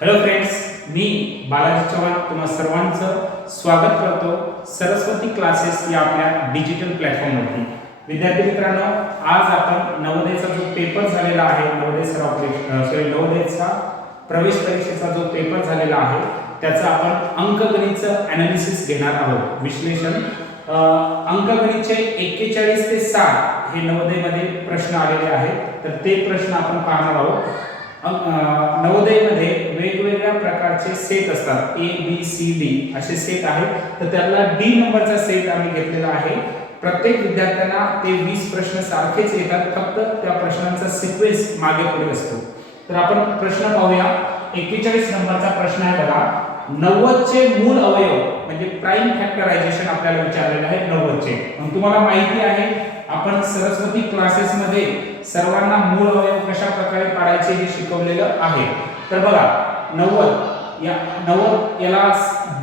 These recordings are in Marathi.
हॅलो फ्रेंड्स, मी बालाजी चव्हाण तुम्हा सर्वांचं स्वागत करतो सरस्वती क्लासेस या आपल्या डिजिटल प्लॅटफॉर्मवरती। विद्यार्थी मित्रांनो, आज आपण नवोदयचा जो पेपर झालेला आहे, नवोदयचा प्रवेश परीक्षेचा जो पेपर झालेला आहे त्याचा आपण अंकगणितचं ॲनालिसिस घेणार आहोत, विश्लेषण। अंकगणितचे 41 ते 60 हे नवोदयमध्ये प्रश्न आलेले आहेत, तर ते प्रश्न आपण पाहणार आहोत। नवोदयमध्ये वेगवेगळ्या प्रकारचे सेट असतात, ए बी सी डी असे सेट आहेत, तर त्यातला डी नंबरचा सेट आम्ही घेतलेला आहे। प्रत्येक विद्यार्थ्यांना ते 20 प्रश्न सारखेच येतात, फक्त त्या प्रश्नांचा सिक्वेन्स मागे पुढे असतो। तर आपण प्रश्न पाहूया। 41 नंबरचा प्रश्न आहे बघा, 90 चे मूळ अवयव म्हणजे प्राइम फॅक्टरायझेशन आपल्याला विचारलेलं आहे 90 चे। मग तुम्हाला माहिती आहे आपण सरस्वती क्लासेस मध्ये सर्वांना मूळ अवयव कशा प्रकारे काढायचे हे शिकवलेलं आहे। तर बघा 90 याला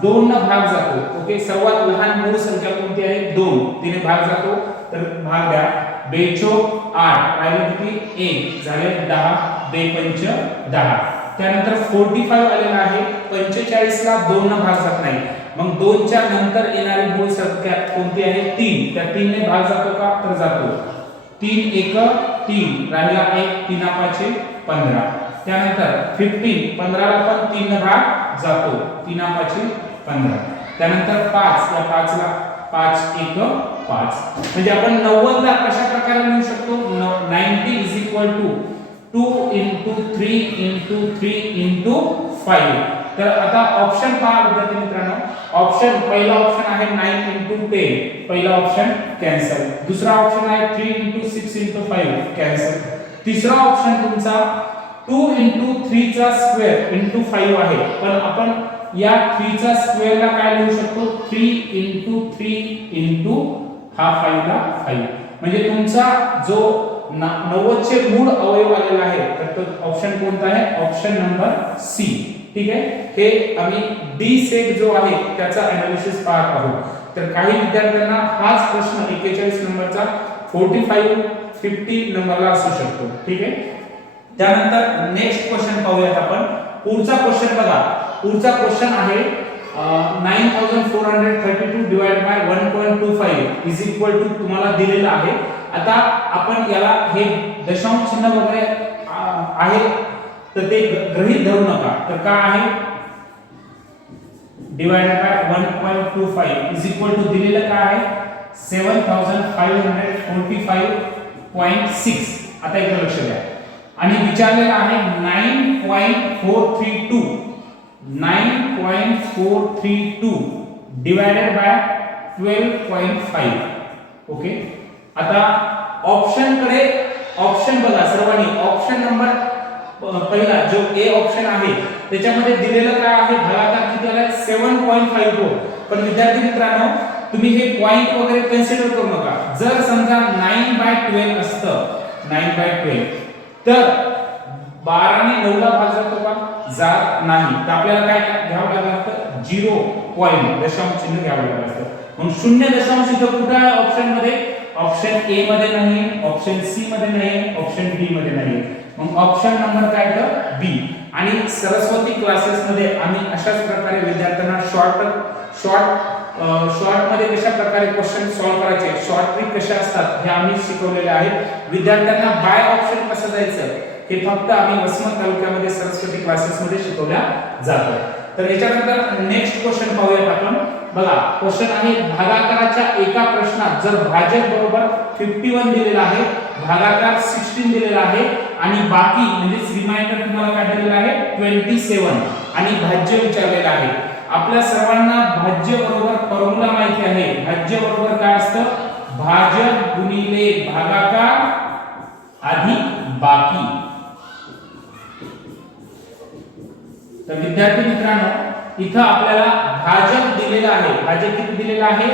2 न भाग जातो। ओके, सर्वात लहान मूळ संख्या कोणती आहे? 2, तिने भाग जातो, तर भाग द्या। 2 8 राहिले किती? 1 झाले 10, 2 5 10। त्यानंतर 45 आलेला आहे, 45 ला 2 न भाग जात नाही, मग 2 च्या नंतर येणारी मूळ संख्या कोणती आहे? 3, त्या 3 ने भाग जातो का? तर जातो। 3 1 3 राहिला 1, 3 5 15। त्यानंतर 15 ला पण 3 ने भाग जातो, 3 5 15। त्यानंतर 5 या 5 ला 5 1 5। म्हणजे आपण 90 ला कशा प्रकारे लिहू शकतो? 90 2 3 3 5। तर आता ऑप्शन पहा विद्यार्थी मित्रांनो, ऑप्शन पहिला ऑप्शन आहे 9 10, पहिला ऑप्शन कॅन्सल। दुसरा ऑप्शन आहे 3 6 5 कॅन्सल। तिसरा ऑप्शन तुमचा 2 3 चा स्क्वेअर 5 आहे, पण आपण या 3 चा स्क्वेअर ला काय लिहू शकतो? 3 3 हा 5 ला 5। म्हणजे तुमचा जो 90 चे मूळ अवयव आलेला आहे, तर तो ऑप्शन कोणता आहे? Option number C. ठीक आहे, हे आम्ही डी सेट जो आहे त्याचा ॲनालिसिस पाहत आहोत। तर काही विद्यार्थ्यांना हाच प्रश्न 41 नंबरचा 45 50 नंबरला असू शकतो। ठीक आहे, त्यानंतर नेक्स्ट क्वेश्चन पाहूयात आपण। पुढचा क्वेश्चन बघा, पुढचा क्वेश्चन आहे 9432 divided by 1.25 is equal to तुम्हाला दिलेला आहे। आता आपण याला हे दशांश चिन्ह वगैरे आहे तर ते गृहीत धरू नका। तर काय आहे? Divided by 1.25 is equal to दिलेलं काय आहे? 7545.6। आता एक लक्ष द्या, आणि विचारलेलं आहे 9.432 डिवाइडेड बाय 12.5। ओके, आता ऑप्शन बघा सर्वांनी। ऑप्शन नंबर पहिला जो ए ऑप्शन आहे त्याच्यामध्ये दिलेलं काय आहे? भागाकार किती आला? 7.54। पण विद्यार्थी मित्रांनो, तुम्ही हे पॉइंट वगैरे कन्सिडर करू नका। जर समजा 9/12 असतं, 9/12, तर 12 ने 9 ला भाग जातो का? जात नाही। तर आपल्याला काय घ्यावं लागतं? 0 पॉइंट दशांश चिन्ह घ्यावं लागतं। मग शून्य दशांश इथं कुठे आहे ऑप्शन मध्ये? ऑप्शन ए मध्ये नाही, ऑप्शन सी मध्ये नाही, ऑप्शन डी मध्ये नाही, मग ऑप्शन नंबर काय तर बी। आणि सरस्वती क्लासेस मध्ये आम्ही अशाच प्रकारे विद्यार्थ्यांना शॉर्ट मध्ये कशा प्रकारे क्वेश्चन सॉल्व्ह करायचे, शॉर्ट ट्रिक कशा असतात हे आम्ही शिकवलेले आहे। विद्यार्थ्यांना बाय ऑप्शन कसं जायचं हे फक्त आम्ही वसमत तालुक्यामध्ये सरस्वती क्लासेस मध्ये शिकवल्या जातं। तर याच्यानंतर नेक्स्ट क्वेश्चन पाहूयात आपण। बघा, क्वेश्चन आहे भागाकाराच्या एका प्रश्नात जर भाजक बरोबर 51 दिलेला आहे, भागाकार 16 दिलेला आहे, आणि बाकी म्हणजे रिमाइंडर तुम्हाला काय दिलेला आहे? 27, आणि भाज्य विचारलेला आहे। आपल्या सर्वांना भाज्य बरोबर फॉर्म्युला माहिती आहे। भाज्य बरोबर काय असतं? भाजक गुणिले भागाकार अधिक बाकी। तर विद्यार्थी मित्रांनो, इथं आपल्याला भाजक दिलेला आहे, भाजक किती दिलेला आहे?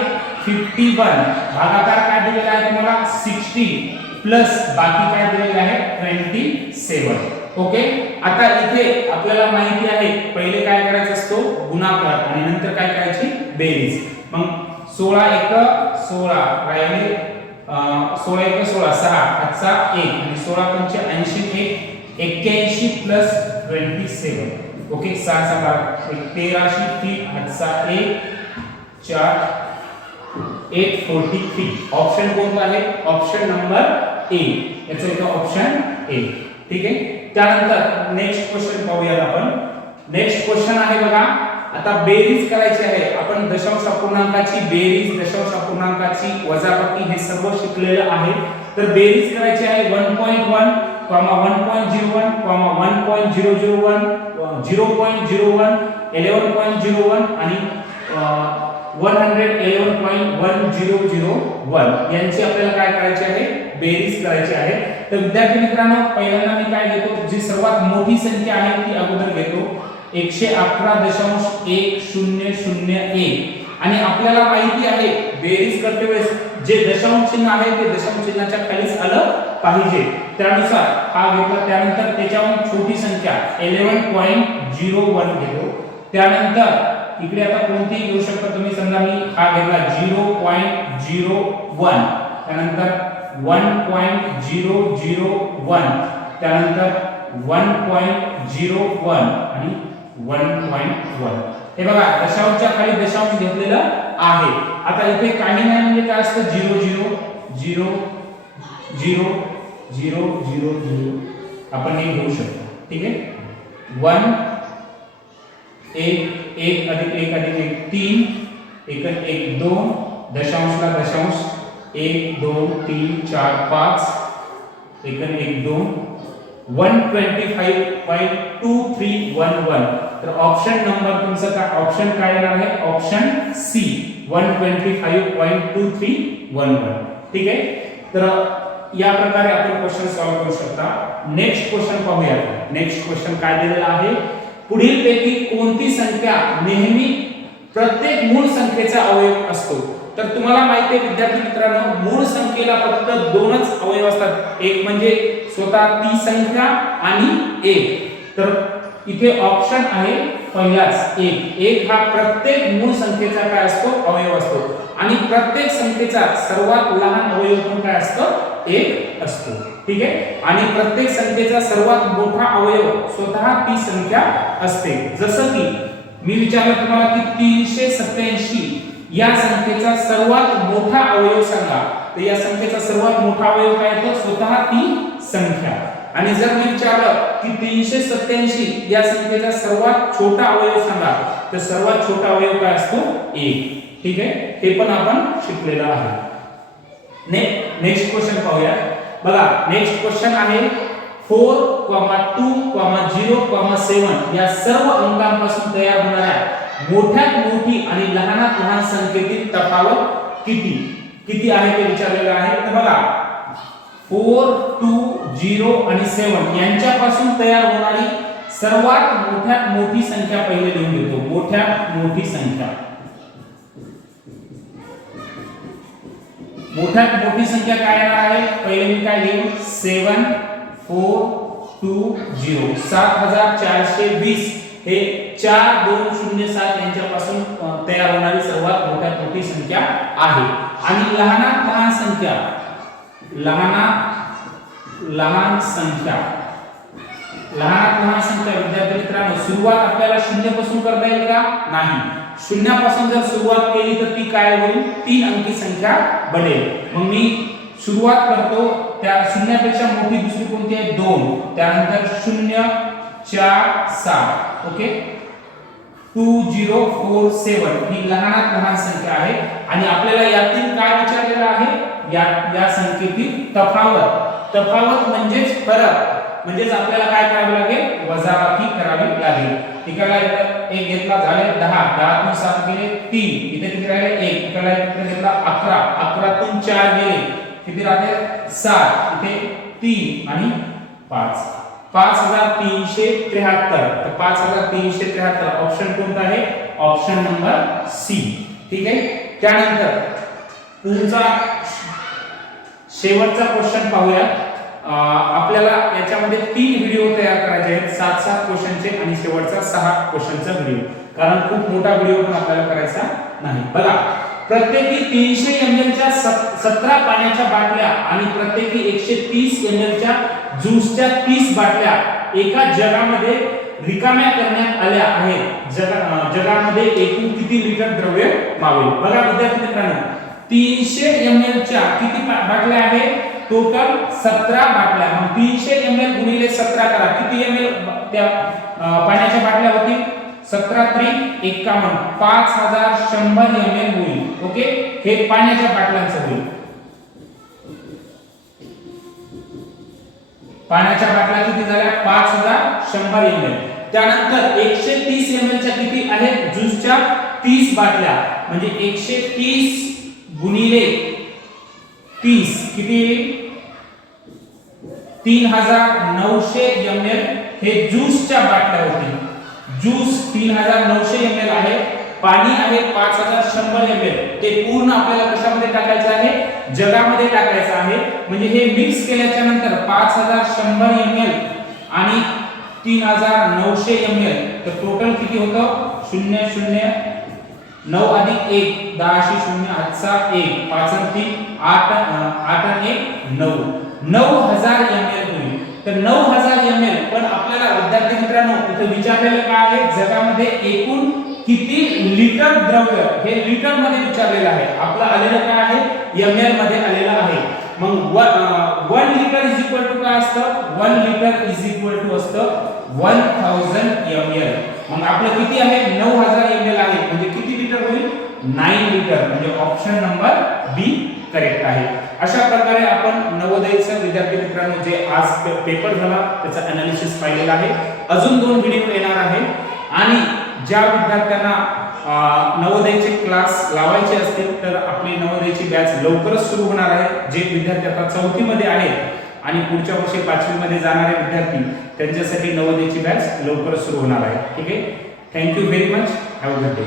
51, भागाकार काय दिलेला आहे तुम्हाला? 60, प्लस बाकी काय दिलेलं आहे? 27। ओके, आता इथे आपल्याला माहिती आहे पहिले काय करायचं असतो? गुणाकार, आणि नंतर काय करायची? बेरीज। मग 16 1 16 राहिले 16 1 16 6 5 1, आणि 16 पंच 80 1 81 प्लस 27। ओके 6 सा 1300 फीट 8 1 4 843 ऑप्शन कोणता आहे ऑप्शन नंबर ए याचा इथे ऑप्शन ए ठीक आहे त्यानंतर नेक्स्ट क्वेश्चन पाहूया आपण नेक्स्ट क्वेश्चन आहे बघा आता बेरीज करायची आहे आपण दशांश अपूर्णांकाची बेरीज दशांश अपूर्णांकाची वजाबाकी हे सर्व शिकलेलं आहे तर बेरीज करायची आहे 1.1 1.01 1.001 0.01 11.01 आणि 111.1001 यांची आपल्याला काय करायची आहे बेरीज करायची आहे तर विद्यार्थी मित्रांनो पहिल्यांदा मी काय घेतो जी सर्वात मोठी संख्या आहे ती अगोदर घेतो 111.1001 आणि आपल्याला माहिती आहे बेरीज करते वेळेस जे दशांश चिन्ह आहे ते दशांश चिन्हाच्या खालीच आलं पाहिजे त्यानुसार हा घेतला त्यानंतर त्याच्याहून छोटी संख्या 11.01 घेतो त्यानंतर इकडे आता कोणतीही घेऊ शकता तुम्ही समजा मी हा घेतला 0.01 त्यानंतर 1.001 त्यानंतर 1.01 आणि 1.1 हे बघा दशांशच्या खाली दशांश घेतलेलं आहे आता इथे काही नाही म्हणजे काय असतं 0 0 0 0 0 0 0 आपण हे घेऊ शकतो ठीक आहे 1 1 1 अधिक 1 अधिक 1 3 1 1 2 दशांशला दशांश 1 2 3 4 5 1 1 2 125.2311 तर ऑप्शन नंबर तुमचा काय ऑप्शन काय येणार आहे ऑप्शन सी 125.2311 ठीक आहे तर या प्रकारे आपण क्वेश्चन सॉल्व्ह करू शकता नेक्स्ट क्वेश्चन पाहूया नेक्स्ट क्वेश्चन काय दिलेला आहे पुढील पैकी कोणती संख्या नेहमी प्रत्येक मूळ संख्येचा अवयव असतो तर तुम्हाला माहिती आहे विद्यार्थी मित्रांनो मूळ संख्येला फक्त दोनच अवयव असतात एक म्हणजे स्वतः ती संख्या आणि एक तर इथे ऑप्शन आहे पहिलाच एक हा प्रत्येक मूळ संख्येचा काय असतो अवयव असतो आणि प्रत्येक संख्येचा सर्वात लहान अवयव पण काय असतो एक असतो ठीक आहे आणि प्रत्येक संख्येचा सर्वात मोठा अवयव स्वतः ती संख्या असते जसं की मी विचारलं तुम्हाला की 387 या संख्येचा सर्वात मोठा अवयव सांगा तर या संख्येचा सर्वात मोठा अवयव काय आहे स्वतः ती संख्या आणि जर मी विचारलं की 387 या संख्येचा सर्वात छोटा अवयव सांगा तर सर्वात छोटा अवयव काय असतो 1 ठीक आहे हे पण आपण शिकलेलं आहे नेक्स्ट क्वेश्चन पाहूया बघा नेक्स्ट क्वेश्चन आहे 4, 2, 0, 7 या सर्व अंकांपासून तयार होणाऱ्या मोठ्यात मोठी आणि लहानात लहान संख्येतील तफावत किती आहे ते विचारलेलं आहे तर बघा 4, 2, 0 आणि 7 यांच्यापासून तयार होणारी सर्वात मोठ्यात मोठी संख्या पहिले लिहून घेतो मोठ्यात मोठी संख्या काय येणार आहे पहिले मी काय लिहू 7420 7420 हे 4207 यांच्यापासून तयार होणारी सर्वात मोठ्यात मोठी संख्या आहे आणि लहानात लहान संख्या विद्यार्थी मित्रांनो सुरुवात आपल्याला 0 पासून करता येईल का नाही शून्यापासून जर सुरुवात केली तर ती काय होईल 3 अंकी संख्या बनेल मग मी सुरुवात करतो त्या शून्यापेक्षा मोठी दुसरी कोणती आहे 2 त्यानंतर 0 4 7 ओके 2047 ही लहानात लहान संख्या आहे आणि आपल्याला यातील काय विचारलेलं आहे या संख्येतील तफावत म्हणजेच फरक म्हणजेच आपल्याला काय करावे लागेल वजाबाकी करावी लागेल इकडे एक घेतला झाले 10 10 तून 7 गेले 3 इथे किती राहिले 1 इकडे घेतला 11 11 तून 4 गेले किती राहते 7 इथे 3 आणि 5 5373 तर 5373 ऑप्शन कोणता आहे ऑप्शन नंबर सी ठीक आहे त्यानंतर पुढचा शेवटचा क्वेश्चन पाहूया आपल्याला याच्यामध्ये 3 व्हिडिओ तयार करायचे आहेत 7 क्वेश्चनचे आणि शेवटचा 6 क्वेश्चनचा व्हिडिओ कारण खूप मोठा व्हिडिओ पण आपल्याला करायचा नाही बघा प्रत्येकी 300 ml च्या 17 पाण्याच्या बाटल्या आणि प्रत्येकी 130 ml च्या ज्यूसच्या 30 बाटल्या एका जगामध्ये रिकाम्या करण्यात आल्या आहेत, जगामध्ये एकूण किती लिटर द्रव्य मावेल? बघा विद्यार्थी मित्रांनो, 300 ml च्या किती बाटल्या आहेत? टोटल 17 बाटल्या. मग 300 ml गुणिले 17 करा, किती ml त्या पाण्याच्या बाटल्या होतील? 17 × 51, 5100 ml होईल. ओके, हे पाण्याच्या बाटल्यांचं होईल. पाण्याच्या बाटल्या किती झाल्या? 5100 ml. त्यानंतर 130 ml च्या किती आहेत? ज्यूसच्या 30 बाटल्या, म्हणजे 130 गुणिले 30 किती येईल? 3900 ml हे ज्यूसच्या बाटल्या होतील. ज्यूस 3900 ml आहे, पाणी आहे 5100 ml. ते पूर्ण आपल्याला कशामध्ये टाकायचं आहे? जगामध्ये टाकायचं आहे. म्हणजे हे मिक्स केल्याच्या नंतर 5100 ml आणि 3900 ml, तर टोटल किती होतं? 00 9 + 1 10 0 8 1 5 3 8 8 1 9 9000 ml होईल. तर 9000 ml. पण आपल्याला विद्यार्थी मित्रांनो इथे विचारलेलं काय आहे? जगामध्ये एकूण किती लिटर द्रव्य, हे लिटर मध्ये विचारलेलं आहे. आपलं आलेलं काय आहे? ml मध्ये आलेलं आहे. मग 1 लिटर काय असतं? 1 लिटर असतं 1000 ml. मग आपलं किती आहे? 9000 ml आहे, म्हणजे किती लिटर होईल? 9 लिटर. म्हणजे ऑप्शन नंबर बी करेक्ट आहे. अशा प्रकारे आपण नवोदयचं विद्यार्थी मित्रांनो जे आज पेपर झाला त्याचा एनालिसिस पाहिलेला आहे. अजून 2 व्हिडिओ येणार आहे आणि ज्या विद्यार्थ्यांना नवोदयचे क्लास लावायचे असतील तर आपली नवोदयची बॅच लवकरच सुरू होणार आहे. जे विद्यार्थी आता 4थी मध्ये आहेत आणि पुढच्या वर्षी 5वी मध्ये जाणारे विद्यार्थी त्यांच्यासाठी नवोदयची बॅच लवकरच सुरू होणार आहे. ठीक आहे, thank you very much, have a good day.